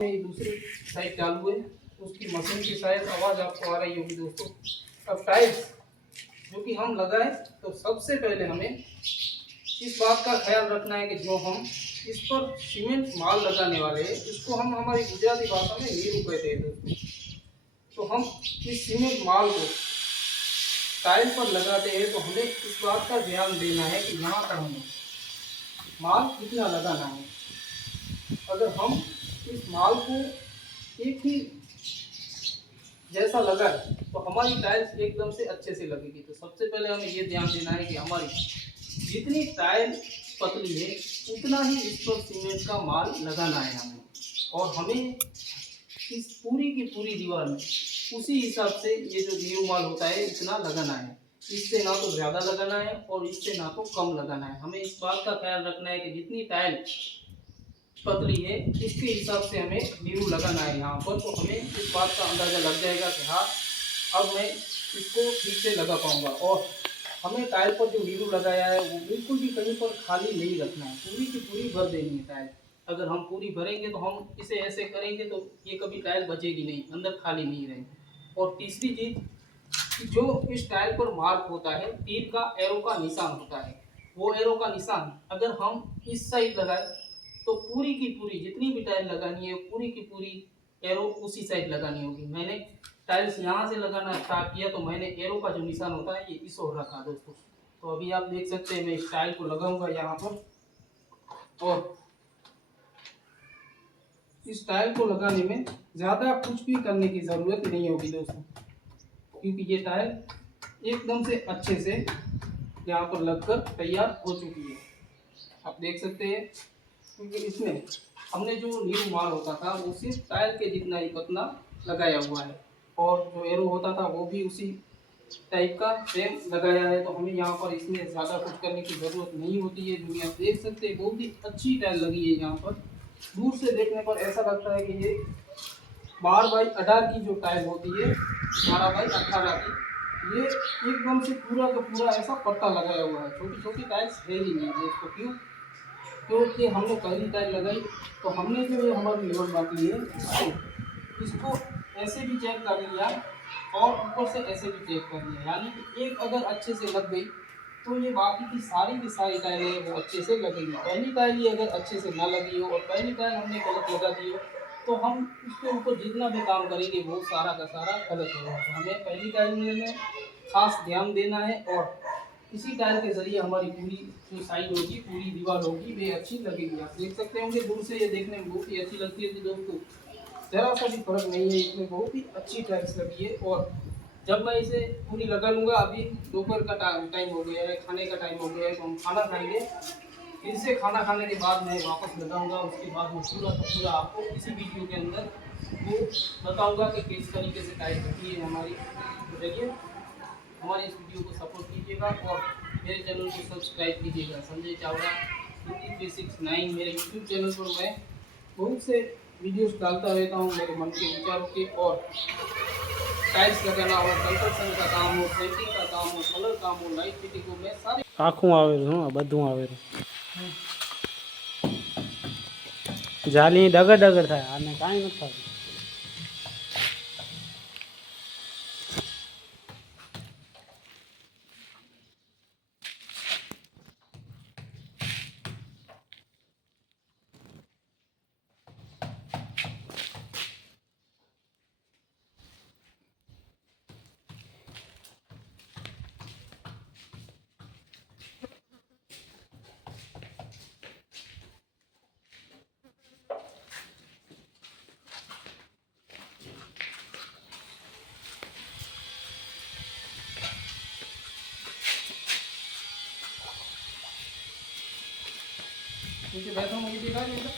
दूसरी साइड चालू है, उसकी मशीन की शायद आवाज़ आपको आ रही होगी दोस्तों। अब टाइल्स जो कि हम लगाए, तो सबसे पहले हमें इस बात का ख्याल रखना है कि जो हम इस पर सीमेंट माल लगाने वाले हैं, इसको हम हमारी गुजराती भाषा में नीरू कहते हैं दोस्तों। तो हम इस सीमेंट माल को टाइल पर लगाते हैं, तो हमें इस बात का ध्यान देना है कि यहाँ पर हमें माल कितना लगाना है। अगर हम इस माल को एक ही जैसा लगाए तो हमारी टाइल्स एकदम से अच्छे से लगेगी। तो सबसे पहले हमें ये ध्यान देना है कि हमारी जितनी टाइल पतली है उतना ही इस पर सीमेंट का माल लगाना है हमें, और हमें इस पूरी की पूरी दीवार में उसी हिसाब से ये जो नींव माल होता है इतना लगाना है। इससे ना तो ज़्यादा लगाना है और इससे ना तो कम लगाना है। हमें इस बात का ख्याल रखना है कि जितनी टाइल पतली है उसके हिसाब से हमें नींव लगाना है यहाँ पर। तो हमें इस बात का अंदाज़ा लग जाएगा कि हाँ अब मैं इसको ठीक से लगा पाऊँगा। और हमें टाइल पर जो नींव लगाया है वो बिल्कुल भी कहीं पर खाली नहीं रखना है, पूरी की पूरी भर देनी है टाइल। अगर हम पूरी भरेंगे तो हम इसे ऐसे करेंगे तो ये कभी टाइल बचेगी नहीं, अंदर खाली नहीं रहेगी। और तीसरी चीज़, जो इस टाइल पर मार्क होता है, तीर का एरो का निशान होता है, वो एरो का निशान अगर हम इस साइड लगाए तो पूरी की पूरी जितनी भी टाइल लगानी है पूरी की पूरी एरो उसी साइड लगानी होगी। मैंने टाइल्स यहाँ से लगाना स्टार्ट किया तो मैंने एरो का जो निशान होता है ये इस ओर रखा दोस्तों। तो अभी आप देख सकते हैं मैं इस टाइल को लगाऊंगा यहाँ पर, और इस टाइल को लगाने में ज़्यादा कुछ भी करने की ज़रूरत नहीं होगी दोस्तों, क्योंकि ये टाइल एकदम से अच्छे से यहाँ पर लगकर तैयार हो चुकी है। आप देख सकते हैं, क्योंकि इसमें हमने जो नींव माल होता था वो सिर्फ टाइल के जितना ही पतला लगाया हुआ है, और जो एरो होता था वो भी उसी टाइप का सेम लगाया है। तो हमें यहाँ पर इसमें ज़्यादा कुछ करने की ज़रूरत नहीं होती है। जो आप देख सकते हैं बहुत ही अच्छी टाइल लगी है यहाँ पर। दूर से देखने पर ऐसा लगता है कि ये 12x18 की जो टाइल होती है, 12x18 की, ये एकदम से पूरा का पूरा ऐसा पट्टा लगाया हुआ है। छोटी छोटी टाइल्स है ही नहीं दोस्तों। क्यों? क्योंकि हमने पहली टाइल लगाई तो हमने जो ये हमारी लेवल बाकी है इसको ऐसे भी चेक कर लिया और ऊपर से ऐसे भी चेक कर लिया, यानी कि एक अगर अच्छे से लग गई तो ये बाकी की सारी टाइलें वो अच्छे से लगेंगी। पहली टाइल ही अगर अच्छे से ना लगी हो और पहली टाइल हमने गलत लगा दी हो तो हम उसके ऊपर जितना भी काम करेंगे वो सारा का सारा गलत होगा। तो हमें पहली टाइल में खास ध्यान देना है, और इसी टाइल के जरिए हमारी पूरी जो साइड होगी पूरी दीवार होगी वे अच्छी लगेगी। आप देख सकते होंगे दूर से ये देखने में बहुत ही अच्छी लगती है दोस्तों, जरा सा भी फर्क नहीं है, इसमें बहुत ही अच्छी टाइल्स लगी है। और जब मैं इसे पूरी लगा लूँगा, अभी दोपहर का टाइम हो गया है, खाने का टाइम हो गया है, तो हम खाना खाएंगे। फिर से खाना खाने के बाद मैं वापस लगाऊंगा, उसके बाद मैं पूरा का पूरा आपको इसी वीडियो के अंदर वो बताऊंगा कि किस तरीके से टाइल होती है हमारी। तो देखिए हमारे इस वीडियो को सपोर्ट कीजिएगा और मेरे चैनल को सब्सक्राइब कीजिएगा। संजय चावड़ा हिंदी 369 मेरे यूट्यूब चैनल पर मैं बहुत से वीडियोस डालता रहता हूँ मेरे मन के विचारों के। और टाइल्स लगाना हो, कंस्ट्रक्शन का काम हो, पेंटिंग का काम हो, कलर काम हो, लाइट फिटिंग हो, मैं सारे આખું આવેલું હું બધું આવેલું જાલી ડગર ડગર થાય આને કાંઈ નથી થતું. नीचे बैठा हूँ, मुझे देखा नहीं था।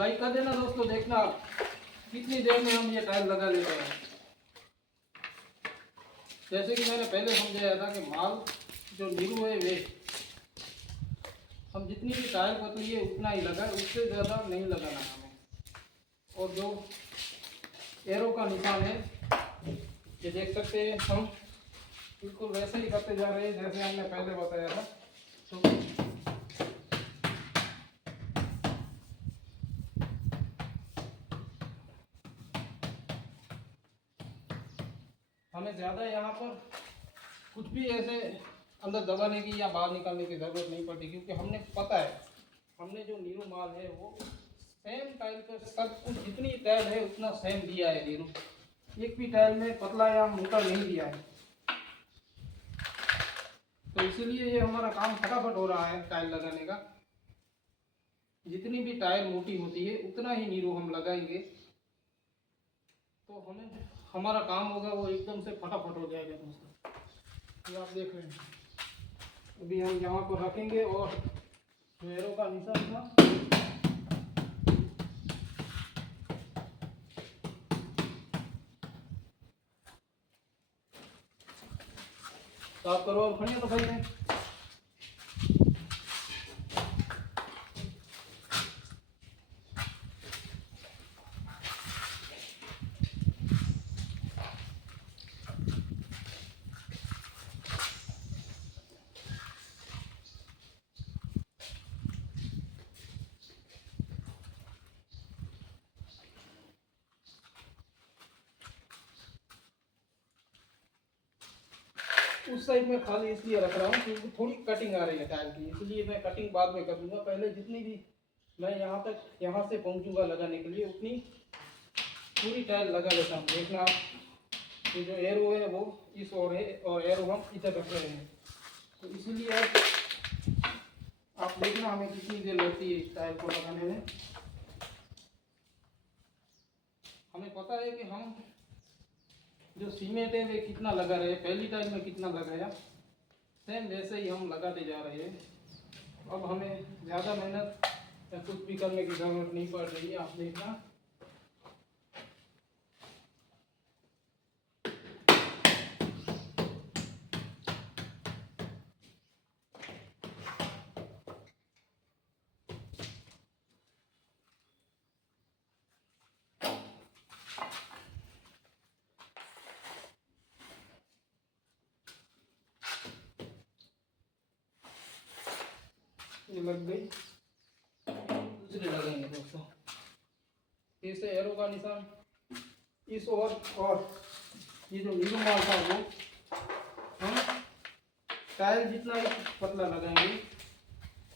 लाइक कर देना दोस्तों, देखना कितनी देर में हम ये टाइल लगा लेते हैं। जैसे कि मैंने पहले समझाया था कि माल जो नीरू है वे हम जितनी भी टाइल पतली है उतना ही लगाए, उससे ज़्यादा नहीं लगाना हमें। और जो एरो का निशान है ये देख सकते हैं, हम बिल्कुल वैसे ही करते जा रहे हैं जैसे हमने पहले बताया था। तो हमें ज़्यादा यहाँ पर कुछ भी ऐसे अंदर दबाने की या बाहर निकालने की ज़रूरत नहीं पड़ती, क्योंकि हमने पता है हमने जो नीरू माल है वो सेम टाइल पर सब कुछ जितनी टाइल है उतना सेम दिया है नीरू। एक भी टाइल में पतला या मोटा नहीं दिया है, तो इसीलिए ये हमारा काम फटाफट हो रहा है टाइल लगाने का। जितनी भी टाइल मोटी होती है उतना ही नीरू हम लगाएंगे, तो हमें हमारा काम होगा वो एकदम से फटाफट हो जाएगा दोस्तों। ये आप देख रहे हैं, अभी हम यहाँ पर रखेंगे और एरो का निशान था साफ करो और खड़िया तो भाई ने उस साइड में खाली इसलिए रख रहा हूँ क्योंकि थोड़ी कटिंग आ रही है टाइल की, इसलिए मैं कटिंग बाद में कर दूंगा। पहले जितनी भी मैं यहाँ से पहुँचूंगा लगाने के लिए उतनी पूरी टाइल लगा लेता हूँ। देखना आप ये जो एरो है वो इस ओर है और एरो हम इधर रख रहे हैं, तो इसीलिए आप देखना हमें कितनी देर लगती है इस टाइल को लगाने में। हमें पता है कि हम जो सीमेंट है वे कितना लगा रहे हैं, पहली टाइल में कितना लगाया, सेम वैसे ही हम लगाते जा रहे हैं। अब हमें ज़्यादा मेहनत या कुछ भी करने की ज़रूरत नहीं पड़ रही है, आप देखना। ये लग गई, दूसरे लगाएंगे दोस्तों। ऐसे एरो का निशान इस और ये जो नीलू माल था वो हम टाइल जितना ही पतला लगाएंगे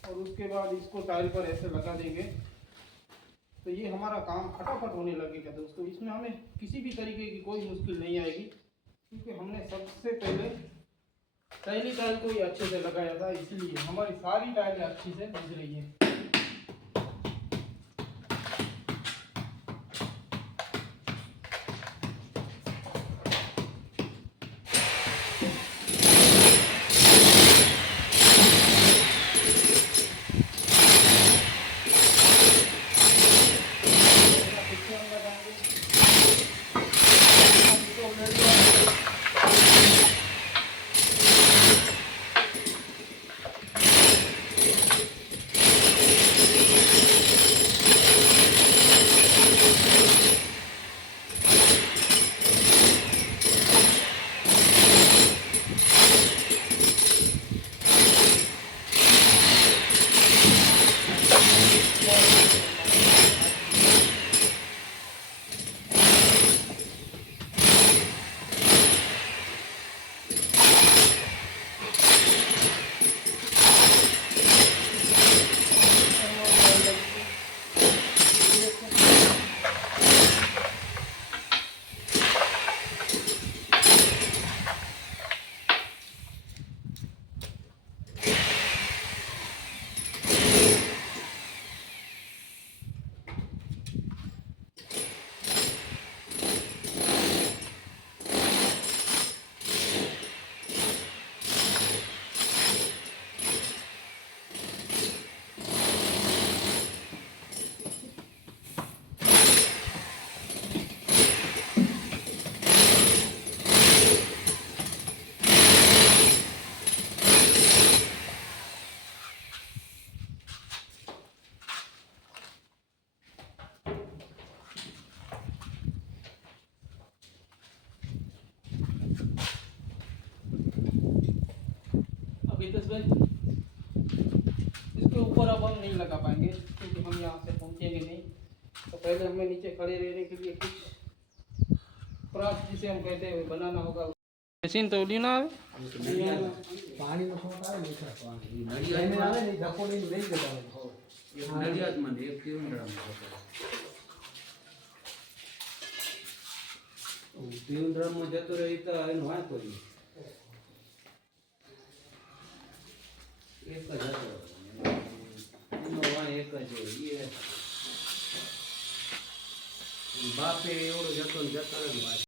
और उसके बाद इसको टाइल पर ऐसे लगा देंगे, तो ये हमारा काम फटाफट होने लगेगा दोस्तों। इसमें हमें किसी भी तरीके की कोई मुश्किल नहीं आएगी, क्योंकि हमने सबसे पहले पहली टाइल को ही अच्छे से लगाया था, इसलिए हमारी सारी टाइलें अच्छी से दिख रही है। नितेश भाई, इसके ऊपर अब हम नहीं लगा पाएंगे क्योंकि हम यहाँ से पहुँचेंगे नहीं। तो पहले हमें नीचे खड़े रहने के लिए कुछ क्राफ्ट जिसे हम कहते हैं वो बनाना होगा। मशीन तो ली ना पानी में छोटा है नहीं था पानी नडियाद में आवे नहीं धक्को नहीं नहीं देता है एक नडियाद में एक तीवंद्रा में तीवंद्रा में जतो रही तो एनो वाय कोई एक જ હતો એનો વાય એક જ એ બાપે એવડો જતો ને જતો રહ્યો.